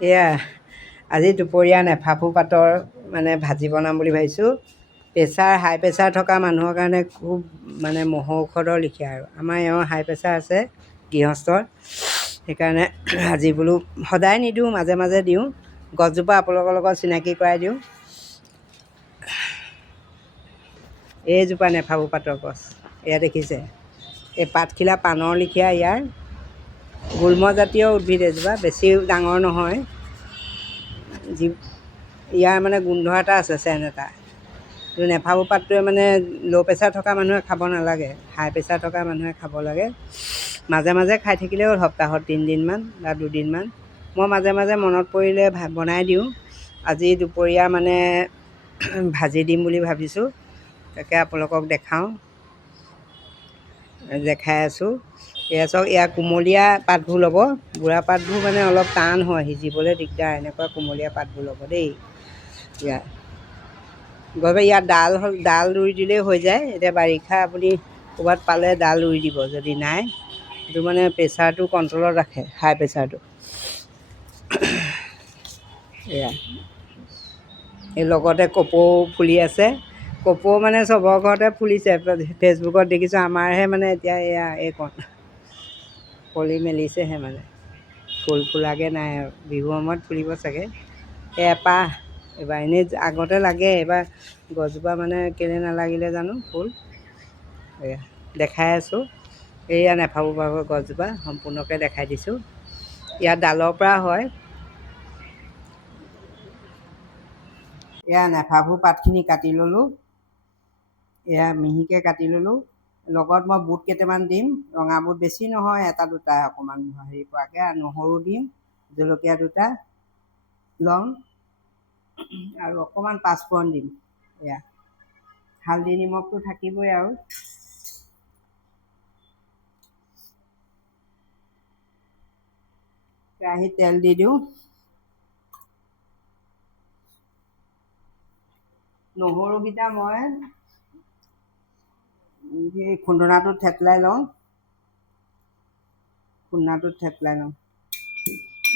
এয়া আজি দুপৰীয়া নেফাফু পাতৰ মানে ভাজি বনাম বুলি ভাবিছোঁ। হাই প্ৰেছাৰ থকা মানুহৰ কাৰণে খুব মানে মহৌষধৰ লিখীয়া আৰু আমাৰ এওঁ হাই প্ৰেছাৰ আছে গৃহস্থৰ। সেইকাৰণে আজি বোলো সদায় নিদিওঁ, মাজে মাজে দিওঁ। গছজোপা আপোনালোকৰ লগত চিনাকি কৰাই দিওঁ। এইজোপা নেফাফু পাতৰ গছ, এয়া দেখিছে। এই পাতখিলা পাণৰ লিখীয়া ইয়াৰ। গুল্মজাতীয় উদ্ভিদ এজোপা, বেছি ডাঙৰ নহয়। ইয়াৰ মানে গোন্ধ এটা আছে, চেণ্ট এটা। নেফাফু পাতটোৱে মানে ল' প্ৰেছাৰ থকা মানুহে খাব নালাগে, হাই প্ৰেছাৰ থকা মানুহে খাব লাগে। মাজে মাজে খাই থাকিলেও হ'ল, সপ্তাহত 3 দিনমান বা 2 দিনমান। মই মাজে মাজে মনত পৰিলে বনাই দিওঁ। আজি দুপৰীয়া মানে ভাজি দিম বুলি ভাবিছোঁ। তাকে আপোনালোকক দেখাওঁ, দেখাই আছোঁ। এয়া চাওক, এয়া কুমলীয়া পাতবোৰ ল'ব। বুঢ়া পাতবোৰ মানে অলপ টান হয়, সিজিবলৈ দিগদাৰ। এনেকুৱা কুমলীয়া পাতবোৰ ল'ব দেই। ইয়াত ডাল ৰুই দিলেই হৈ যায়। এতিয়া বাৰিষা আপুনি ক'ৰবাত পালে ডাল ৰুই দিব, যদি নাই। এইটো মানে প্ৰেছাৰটো কণ্ট্ৰলত ৰাখে, হাই প্ৰেছাৰটো। এয়া এই লগতে কপৌ ফুলি আছে। কপৌ মানে চবৰ ঘৰতে ফুলিছে, ফেচবুকত দেখিছোঁ। আমাৰহে মানে এতিয়া এয়া এইকণ কলি মেলিছেহে, মানে ফুল ফুলাগৈ নাই আৰু। বিহু সময়ত ফুলিব চাগে। এপাহ এইবাৰ এনেই আগতে লাগে, এইবাৰ গছজোপা মানে কেলৈ নালাগিলে জানো ফুল। এয়া দেখাই আছোঁ। এয়া নেফাফু পাতৰ গছজোপা সম্পূৰ্ণকৈ দেখাই দিছোঁ। ইয়াত ডালৰ পৰা হয়। এয়া নেফাফু পাতখিনি কাটি ল'লোঁ। এয়া মিহিকৈ কাটি ল'লোঁ। লগত মই বুট কেইটামান দিম, ৰঙা বুট, বেছি নহয়, এটা দুটা অকণমান হেৰি পৰাকৈ। নহৰু দিম, জলকীয়া দুটা লওঁ আৰু অকণমান পাঁচফোৰণ দিম। এয়া হালধি নিমখটো থাকিবই আৰু। কেৰাহীত তেল দি দিওঁ। নহৰুকেইটা মই সেই খুন্দনাটোত থেতলাই লওঁ।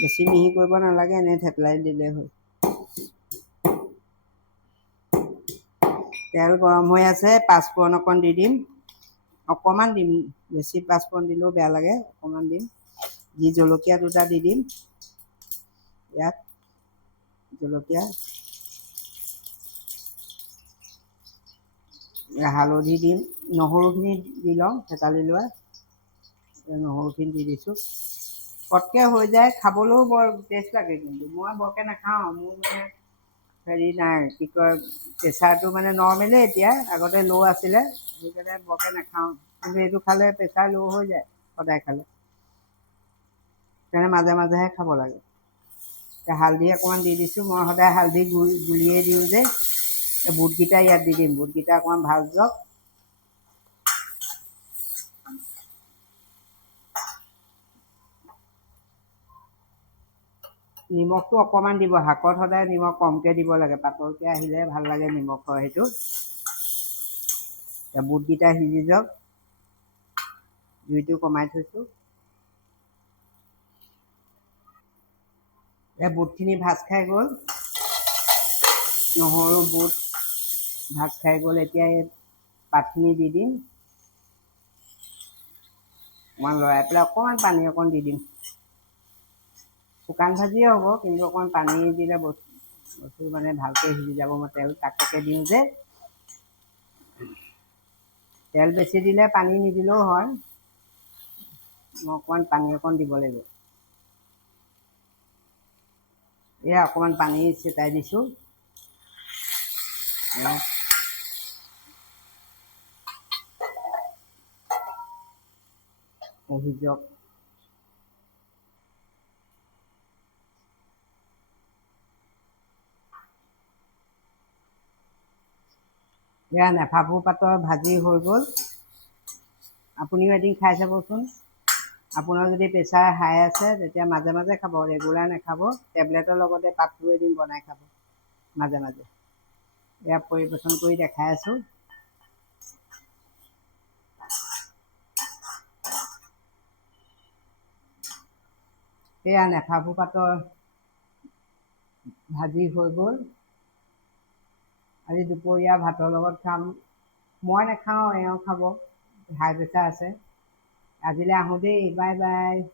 বেছি মিহি কৰিব নালাগে, এনেই থেতলাই দিলেই হ'ল। তেল গৰম হৈ আছে, পাঁচফোৰণ অকণ দি দিম। অকণমান দিম, বেছি পাঁচফোৰণ দিলেও বেয়া লাগে, অকণমান দিম। জলকীয়া দুটা দি দিম ইয়াত। জলকীয়া, হালধি দিম। নহৰুখিনি দি লওঁ, থেতালি লোৱা। নহৰুখিনি দি দিছোঁ। পটকৈ হৈ যায়, খাবলৈও বৰ টেষ্ট লাগে। কিন্তু মই বৰকৈ নাখাওঁ, মোৰ মানে হেৰি নাই, কি কয়, প্ৰেছাৰটো মানে নৰ্মেলেই এতিয়া, আগতে ল' আছিলে। সেইকাৰণে বৰকৈ নাখাওঁ। কিন্তু এইটো খালে প্ৰেছাৰ ল' হৈ যায় সদায় খালে। সেইকাৰণে মাজে মাজেহে খাব লাগে। এতিয়া হালধি অকণমান দি দিছোঁ। মই সদায় হালধি গুলিয়েই দিওঁ যে। বুটকেইটা ইয়াত দি দিম, বুটকেইটা অকণমান ভাজ লওক। নিমখটো অকণমান দিব, শাকত সদায় নিমখ কমকৈ দিব লাগে, পাতলকৈ আহিলে ভাল লাগে নিমখৰ সেইটো। বুটকেইটা সিজি যাওক, জুইটো কমাই থৈছোঁ। বুটখিনি ভাজ খাই গ'ল, নহৰু বুট ভাজ খাই গ'ল। এতিয়া এই পাতখিনি দি দিম। অকণমান লৰাই পেলাই অকণমান পানী অকণ দি দিম। শুকান ভাজিয়ে হ'ব, কিন্তু অকণমান পানী দিলে বস্তু মানে ভালকৈ সিজি যাব। মই তেল তাককৈ দিওঁ যে। তেল বেছি দিলে পানী নিদিলেও হয়, মই অকণমান পানী অকণ দিব লাগিব। এয়া অকণমান পানী ছটাই দিছোঁ। সিজক। এয়া নেফাফু পাতৰ ভাজি হৈ গ'ল। আপুনিও এদিন খাই চাবচোন। আপোনাৰ যদি প্ৰেছাৰ হাই আছে, তেতিয়া মাজে মাজে খাব, ৰেগুলাৰ নাখাব। টেবলেটৰ লগতে পাতটো এদিন বনাই খাব মাজে মাজে। এয়া পৰিৱেশন কৰি দেখাই আছোঁ। এয়া নেফাফু পাতৰ ভাজি হৈ গ'ল। আজি দুপৰীয়া ভাতৰ লগত খাম। মই নাখাওঁ, এওঁ খাব, হাই প্ৰেছাৰ আছে। আজিলৈ আহোঁ দেই, বাই বাই।